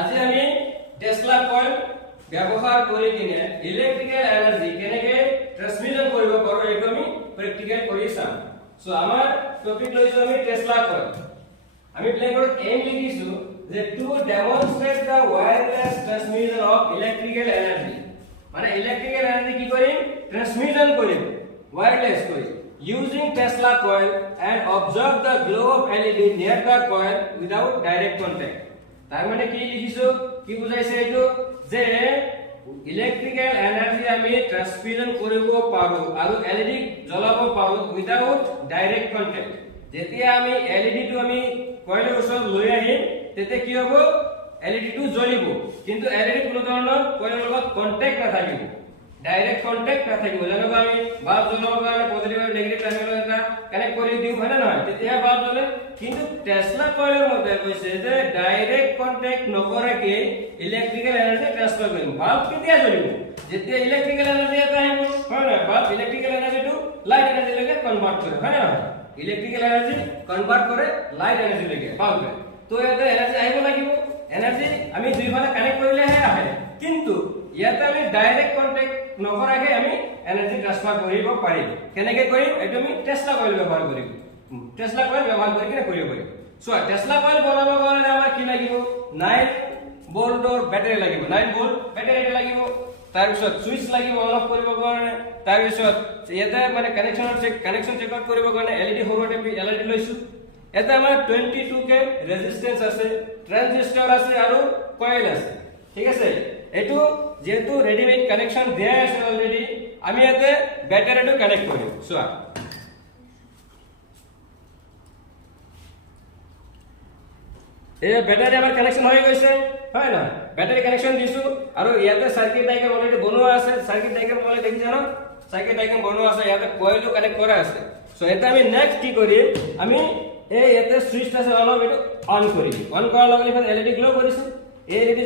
আজি আমি Tesla coil ব্যবহাৰ কৰি কিনে ইলেক্ট্ৰিকেল এনাৰ্জি কেনেকৈ ট্ৰান্সমিশন কৰিব পাৰো এইটো আমি প্ৰেক্টিকেল কৰি চাম। সো আমাৰ টপিক লৈছো আমি টেসলা কয়েল। আমি ব্ল্যাকবোর্ড এম লিখিছো যে to demonstrate the wireless transmission of electrical energy, মানে ইলেক্ট্রিক্যাল এনার্জি কি কৰিম ট্ৰান্সমিশন কৰিম ওয়্যাৰলেস কৰি using Tesla coil and observe the glow of LED near the coil without direct contact। তার মানে কি লিখিছো কি বুজাইছে এইটো যে ইলেক্ট্রিক্যাল এনার্জি আমি ট্রান্সমিশন কৰিব পাৰো আৰু LED জ্বলাব পাৰো উইদাউট ডাইৰেক্ট কন্টাক্ট। যেতিয়া আমি LED টো আমি কয়েলৰ ওচৰত লৈ আহিম তেতিয়া কি হ'ব LED টো জ্বলিব, কিন্তু LED কোনো ধৰণৰ কয়েলৰ লগত কন্টাক্ট নাথাকিব, ডাইৰেক্ট কন্টাক্ট নাথাকিব। যেনেকৈ আমি বাল্ব জ্বলাবৰ কাৰণে পজিটিভ আৰু নেগেটিভ টাৰ্মিনেল এটা কানেক্ট কৰি দিওঁ হয় না নহয়, তেতিয়া বাল্ব জ্বলে। কিন্তু টেসলা কয়েলৰ মতে কৈছে যে ডাইৰেক্ট কন্টাক্ট নকৰাকৈ ইলেক্ট্ৰিকেল এনাৰ্জি ট্ৰান্সফাৰ কৰিম। বাল্ব কেতিয়া জ্বলিব যেতিয়া ইলেক্ট্ৰিকেল এনাৰ্জি এটা আহিব হয় না, বাল্ব ইলেক্ট্ৰিকেল এনাৰ্জিটো লাইট এনাৰ্জিলৈকে কনভাৰ্ট কৰে হয় না নহয়, ইলেক্ট্ৰিকেল এনাৰ্জি কনভাৰ্ট কৰে লাইট এনাৰ্জিলৈকে বাল্বে। তো ইয়াতে এনাৰ্জি আহিব লাগিব, এনাৰ্জি আমি দুইফালে কানেক্ট কৰিলেহে আহে, কিন্তু ইয়াতে আমি ডাইৰেক্ট কন্টাক্ট নকৰাকৈ আমি এনাৰ্জি ট্ৰান্সফাৰ কৰিব পাৰিম। কেনেকৈ কৰিম এইটো আমি টেসলা কয়েল ব্যৱহাৰ কৰিম, টেসলা কয়েল ব্যৱহাৰ কৰি কিনে কৰিব পাৰিম। সো টেসলা কয়েল বনাবৰ কাৰণে আমাৰ কি লাগিব 9 ভোল্টৰ বেটাৰী লাগিব, 9 ভোল্ট বেটাৰী লাগিব। তাৰ পিছত সুইচ লাগিব অন অফ কৰিবৰ কাৰণে। তাৰ পিছত ইয়াতে মানে কানেকচন চেক আউট কৰিবৰ কাৰণে LED সৰুতে LED লৈছো। এটা আমাৰ 22K ৰেজিস্ট্যান্স আছে, ট্ৰানজিস্টৰ আছে আৰু কয়েল আছে, ঠিক আছে। এটো যেহেতু ৰেডিমেড কানেকশন দেয়া আছে অলৰেডি, আমি ইয়াতে ব্যাটাৰিটো কানেক্ট কৰিম। চোৱা এই ব্যাটাৰি আমাৰ কানেকশন হৈ গৈছে হয় না, ব্যাটাৰি কানেকশন দিছো আৰু ইয়াতে সাৰ্কিট ডায়াগ্ৰাম অলৰেডি বনোৱা আছে। সাৰ্কিট ডায়াগ্ৰাম বলে দেখিছা না, সাৰ্কিট ডায়াগ্ৰাম বনোৱা আছে, ইয়াতে কয়েলটো কানেক্ট কৰা আছে। সো এটা আমি নেক্সট কি কৰিম, আমি এই ইয়াতে সুইচ আছে অলপ এটো অন কৰিম। অন কৰাৰ লগে লগে LED গ্লো কৰিছে, এই LED